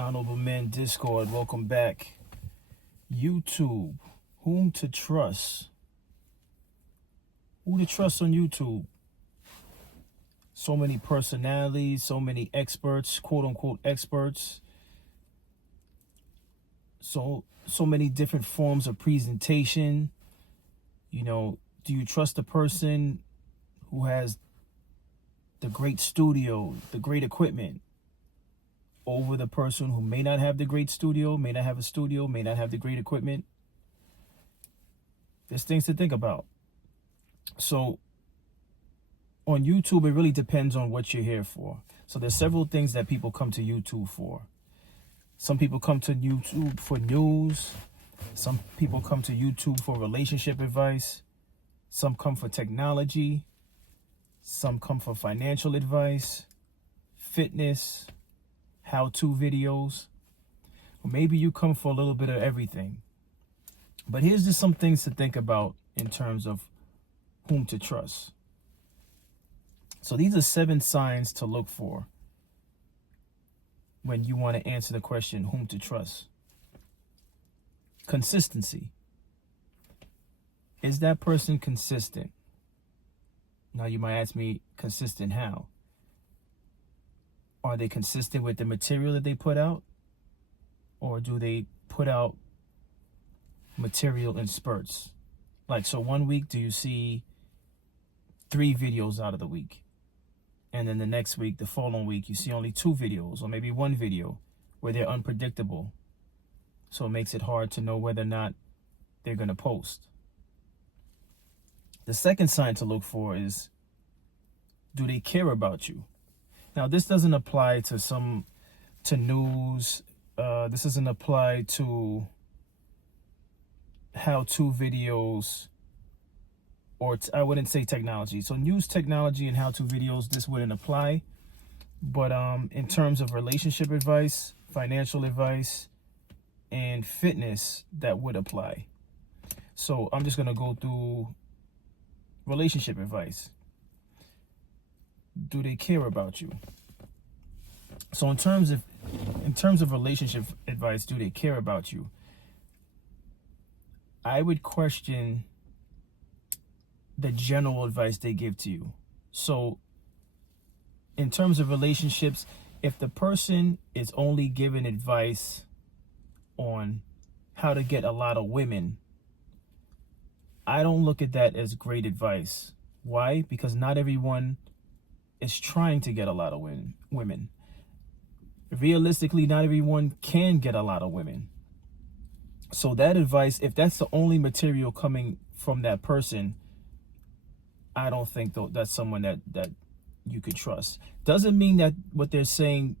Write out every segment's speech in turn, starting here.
Honorable Men Discord, welcome back. YouTube, whom to trust? Who to trust on YouTube? So many personalities, so many experts, quote unquote experts. So many different forms of presentation. You know, do you trust the person who has the great studio, the great equipment, over the person who may not have the great studio, may not have a studio, may not have the great equipment? There's things to think about. So on YouTube, it really depends on what you're here for. So there's several things that people come to YouTube for. Some people come to YouTube for news. Some people come to YouTube for relationship advice. Some come for technology. Some come for financial advice, fitness, how-to videos. Or maybe you come for a little bit of everything. But here's just some things to think about in terms of whom to trust. So these are 7 signs to look for when you want to answer the question, whom to trust. Consistency. Is that person consistent? Now you might ask me, consistent how? Are they consistent with the material that they put out? Or do they put out material in spurts? Like, so one week, do you see 3 videos out of the week? And then the next week, the following week, you see only 2 videos or maybe 1 video, where they're unpredictable. So it makes it hard to know whether or not they're going to post. The second sign to look for is, do they care about you? Now, this doesn't apply to news. This doesn't apply to how-to videos, or I wouldn't say technology. So news, technology, and how-to videos, this wouldn't apply. But in terms of relationship advice, financial advice, and fitness, that would apply. So I'm just going to go through relationship advice. Do they care about you? So in terms of relationship advice, do they care about you? I would question the general advice they give to you. So in terms of relationships, if the person is only giving advice on how to get a lot of women, I don't look at that as great advice. Why? Because not everyone is trying to get a lot of women. Realistically, not everyone can get a lot of women. So that advice, if that's the only material coming from that person, I don't think that's someone that you could trust. Doesn't mean that what they're saying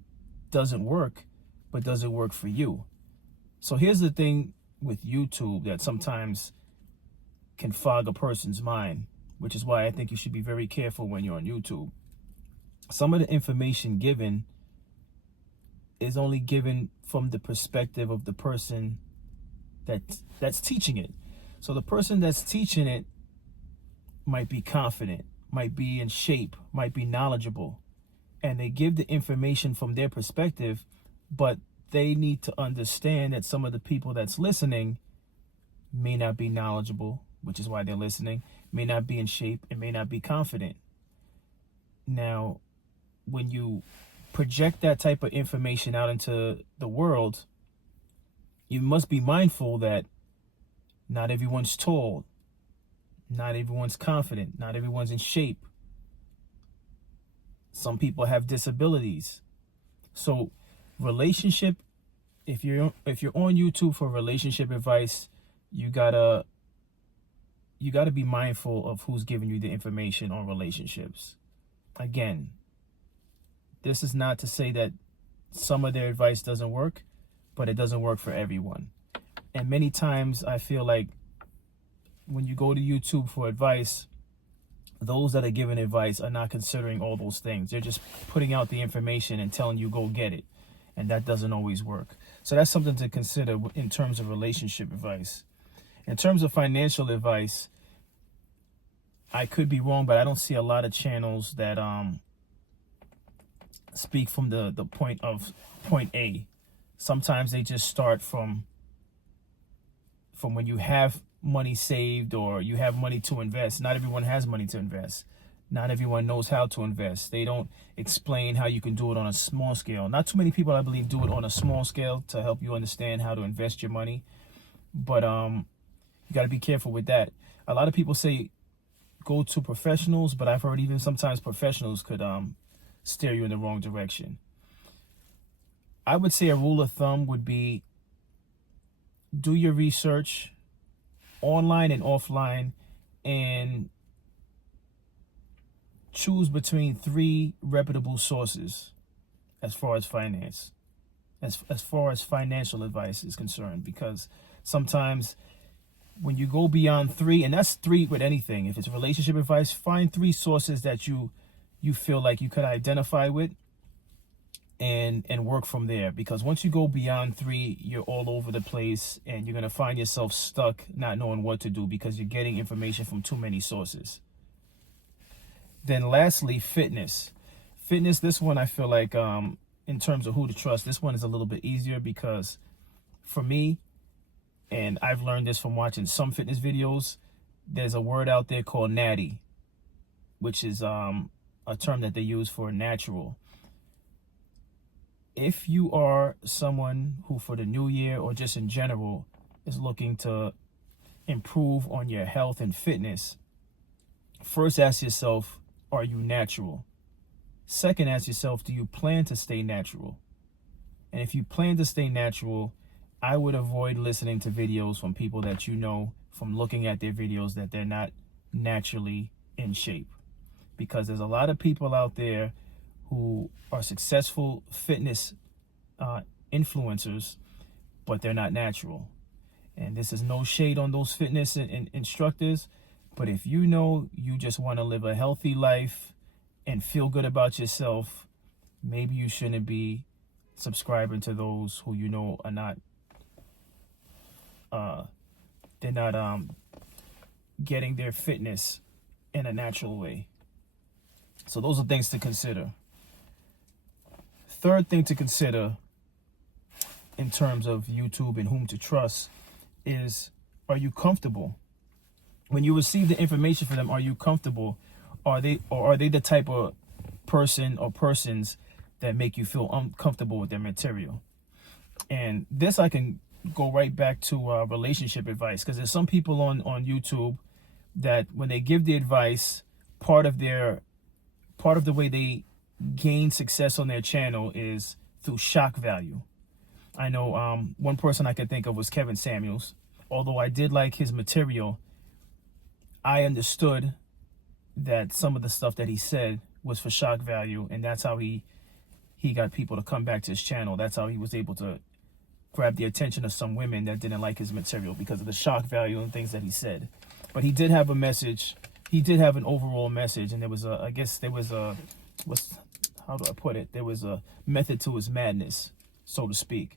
doesn't work, but does it work for you? So here's the thing with YouTube that sometimes can fog a person's mind, which is why I think you should be very careful when you're on YouTube. Some of the information given is only given from the perspective of the person that's teaching it. So the person that's teaching it might be confident, might be in shape, might be knowledgeable, and they give the information from their perspective, but they need to understand that some of the people that's listening may not be knowledgeable, which is why they're listening, may not be in shape, and may not be confident. Now, when you project that type of information out into the world, you must be mindful that not everyone's tall, not everyone's confident, not everyone's in shape. Some people have disabilities. So relationship, if you're on YouTube for relationship advice, you gotta be mindful of who's giving you the information on relationships. Again, this is not to say that some of their advice doesn't work, but it doesn't work for everyone. And many times I feel like when you go to YouTube for advice, those that are giving advice are not considering all those things. They're just putting out the information and telling you go get it. And that doesn't always work. So that's something to consider in terms of relationship advice. In terms of financial advice, I could be wrong, but I don't see a lot of channels that speak from the point A. Sometimes they just start from when you have money saved or you have money to invest. Not everyone has money to invest. Not everyone knows how to invest. They don't explain how you can do it on a small scale. Not too many people, I believe, do it on a small scale to help you understand how to invest your money. But you got to be careful with that. A lot of people say go to professionals, but I've heard even sometimes professionals could steer you in the wrong direction. I would say a rule of thumb would be do your research online and offline and choose between 3 reputable sources as far as finance, as far as financial advice is concerned, because sometimes when you go beyond 3, and that's 3 with anything, if it's relationship advice, find 3 sources that you feel like you could identify with and work from there. Because once you go beyond 3, you're all over the place and you're going to find yourself stuck not knowing what to do because you're getting information from too many sources. Then lastly, fitness. This one I feel like in terms of who to trust, this one is a little bit easier because for me, and I've learned this from watching some fitness videos, there's a word out there called natty, which is a term that they use for natural. If you are someone who for the new year or just in general is looking to improve on your health and fitness, first ask yourself, are you natural? Second, ask yourself, do you plan to stay natural? And if you plan to stay natural, I would avoid listening to videos from people that you know from looking at their videos that they're not naturally in shape. Because there's a lot of people out there who are successful fitness influencers, but they're not natural. And this is no shade on those fitness instructors, but if you know you just want to live a healthy life and feel good about yourself, maybe you shouldn't be subscribing to those who you know are not they're not getting their fitness in a natural way. So those are things to consider. Third thing to consider in terms of YouTube and whom to trust is, are you comfortable? When you receive the information from them, are you comfortable? Are they the type of person or persons that make you feel uncomfortable with their material? And this I can go right back to relationship advice, because there's some people on YouTube that when they give the advice, part of the way they gain success on their channel is through shock value. I know one person I could think of was Kevin Samuels. Although I did like his material, I understood that some of the stuff that he said was for shock value, and that's how he got people to come back to his channel. That's how he was able to grab the attention of some women that didn't like his material because of the shock value and things that he said. But he did have a message. He did have an overall message, and there was how do I put it? There was a method to his madness, so to speak.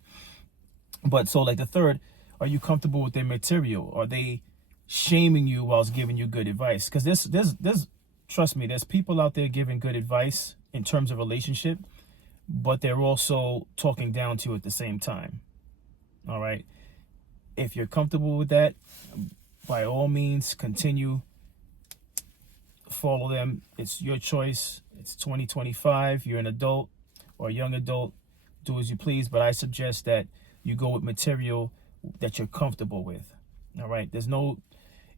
But so like the third, are you comfortable with their material? Are they shaming you whilst giving you good advice? Because there's trust me, there's people out there giving good advice in terms of relationship, but they're also talking down to you at the same time. All right. If you're comfortable with that, by all means, continue. Follow them. It's your choice. It's 2025. You're an adult or a young adult. Do as you please. But I suggest that you go with material that you're comfortable with. All right.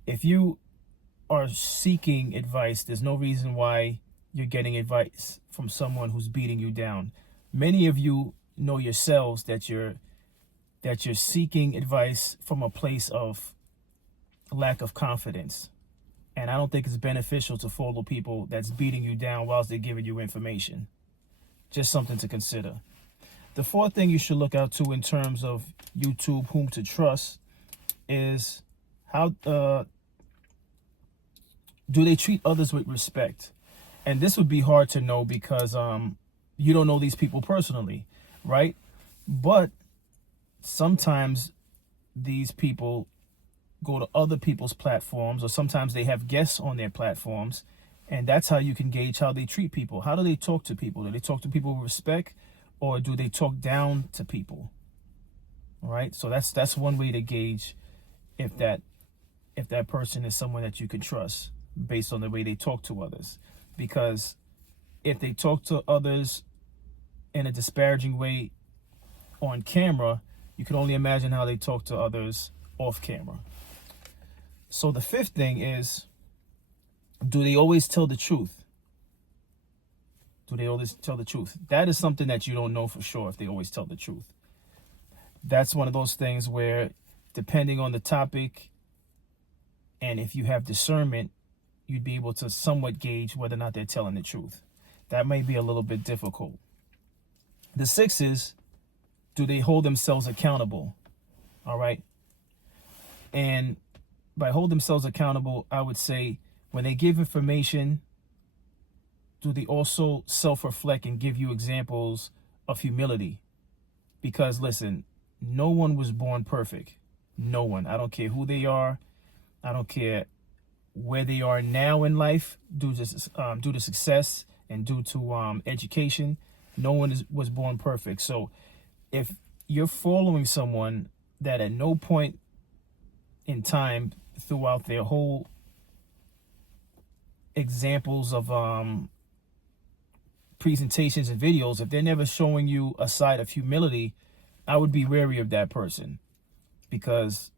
If you are seeking advice, there's no reason why you're getting advice from someone who's beating you down. Many of you know yourselves that you're seeking advice from a place of lack of confidence. And I don't think it's beneficial to follow people that's beating you down whilst they're giving you information. Just something to consider. The fourth thing you should look out to in terms of YouTube, whom to trust, is how do they treat others with respect? And this would be hard to know because you don't know these people personally, right? But sometimes these people go to other people's platforms, or sometimes they have guests on their platforms, and that's how you can gauge how they treat people. How do they talk to people? Do they talk to people with respect, or do they talk down to people? All right, so that's one way to gauge if that person is someone that you can trust based on the way they talk to others. Because if they talk to others in a disparaging way on camera, you can only imagine how they talk to others off camera. So the fifth thing is, do they always tell the truth? Do they always tell the truth? That is something that you don't know for sure if they always tell the truth. That's one of those things where, depending on the topic and if you have discernment, you'd be able to somewhat gauge whether or not they're telling the truth. That may be a little bit difficult. The sixth is, do they hold themselves accountable? All right. And by hold themselves accountable, I would say when they give information, do they also self-reflect and give you examples of humility? Because listen, no one was born perfect. No one. I don't care who they are. I don't care where they are now in life due to success and due to education. No one was born perfect. So if you're following someone that at no point in time throughout their whole examples of presentations and videos, if they're never showing you a side of humility, I would be wary of that person, because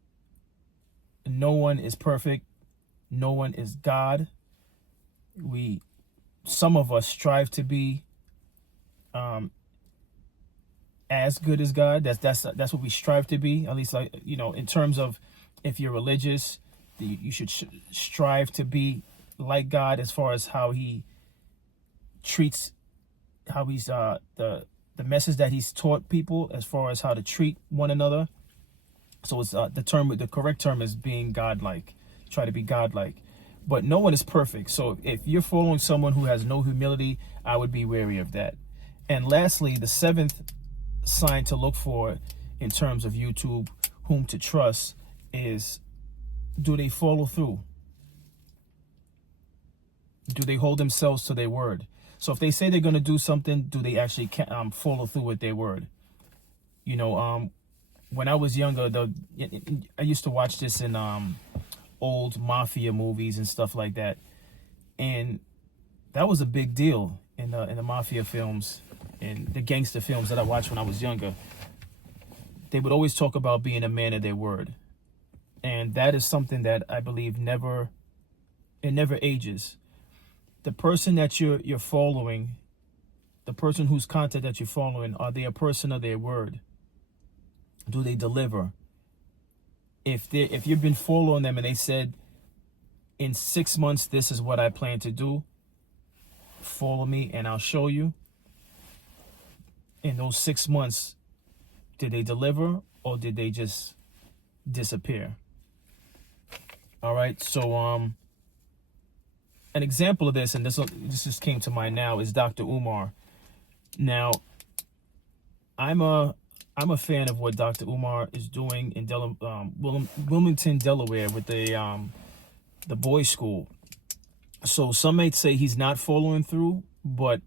no one is perfect. No one is God. Some of us strive to be as good as God. That's what we strive to be. At least, like, in terms of, if you're religious, you should strive to be like God as far as how he treats, how he's the message that he's taught people as far as how to treat one another. So it's the correct term is being godlike. Try to be godlike. But no one is perfect. So if you're following someone who has no humility, I would be wary of that. And lastly, the seventh sign to look for in terms of YouTube, whom to trust, is, do they follow through? Do they hold themselves to their word? So if they say they're going to do something, do they actually follow through with their word? When I was younger, I used to watch this in old mafia movies and stuff like that, and that was a big deal in the mafia films and the gangster films that I watched when I was younger. They would always talk about being a man of their word, and that is something that I believe never ages. The person that you're following, the person whose content that you're following, are they a person of their word? Do they deliver? If you've been following them and they said, in 6 months, this is what I plan to do, follow me and I'll show you. In those 6 months, did they deliver or did they just disappear? All right. So an example of this, and this just came to mind now, is Dr. Umar. Now, I'm a fan of what Dr. Umar is doing in Wilmington, Delaware, with the boys' school. So some may say he's not following through, but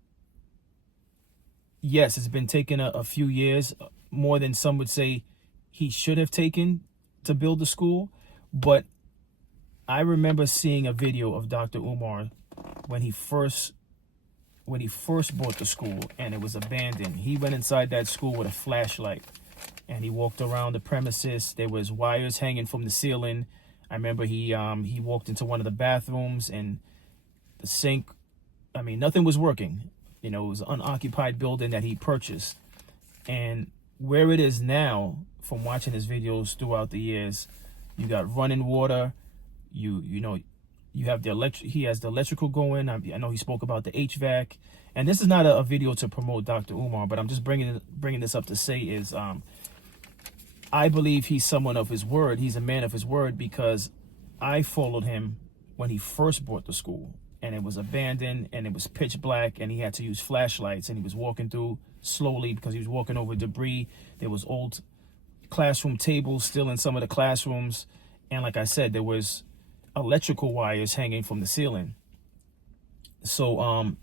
yes, it's been taking a few years, more than some would say he should have taken to build the school. But I remember seeing a video of Dr. Umar when he first bought the school and it was abandoned. He went inside that school with a flashlight and he walked around the premises. There was wires hanging from the ceiling. I remember he walked into one of the bathrooms and the sink, nothing was working. It was an unoccupied building that he purchased. And where it is now, from watching his videos throughout the years, you got running water. You have he has the electrical going. I know he spoke about the HVAC, and this is not a video to promote Dr. Umar, but I'm just bringing this up to say is, I believe he's someone of his word. He's a man of his word, because I followed him when he first bought the school and it was abandoned and it was pitch black and he had to use flashlights and he was walking through slowly because he was walking over debris. There was old classroom tables still in some of the classrooms. And like I said, there was electrical wires hanging from the ceiling. So,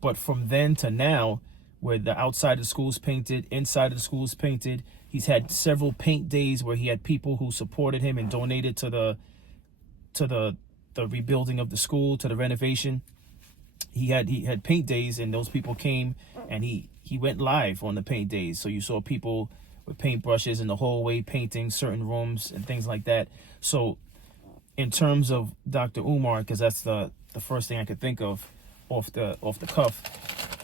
but from then to now, where the outside of the school is painted, inside of the school is painted. He's had several paint days where he had people who supported him and donated to the rebuilding of the school, to the renovation. He had paint days, and those people came, and he went live on the paint days. So you saw people with paintbrushes in the hallway painting certain rooms and things like that. So in terms of Dr. Umar, because that's the first thing I could think of off the cuff,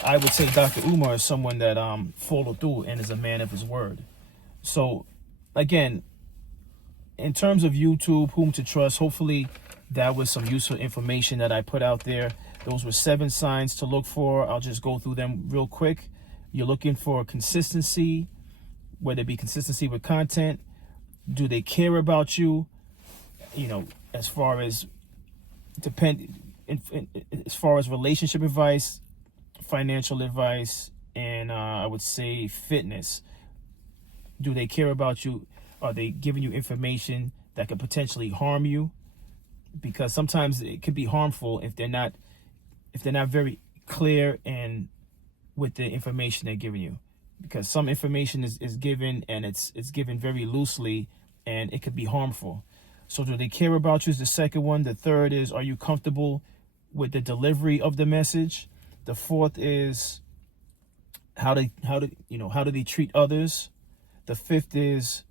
I would say Dr. Umar is someone that followed through and is a man of his word. So again, in terms of YouTube, whom to trust, hopefully that was some useful information that I put out there. Those were 7 signs to look for. I'll just go through them real quick. You're looking for consistency, whether it be consistency with content. Do they care about you? You know, as far as as far as relationship advice, financial advice, and I would say fitness. Do they care about you? Are they giving you information that could potentially harm you? Because sometimes it could be harmful if they're not very clear and with the information they're giving you. Because some information is given, and it's given very loosely, and it could be harmful. So do they care about you is the second one. The third is, are you comfortable with the delivery of the message? The fourth is, how do they treat others? The fifth is,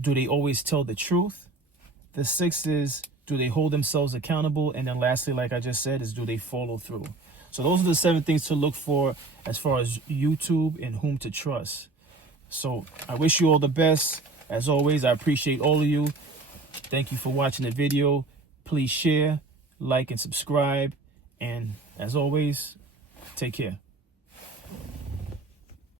do they always tell the truth? The sixth is, do they hold themselves accountable? And then lastly, like I just said, is, do they follow through? So those are the 7 things to look for as far as YouTube and whom to trust. So I wish you all the best. As always, I appreciate all of you. Thank you for watching the video. Please share, like, and subscribe. And as always, take care.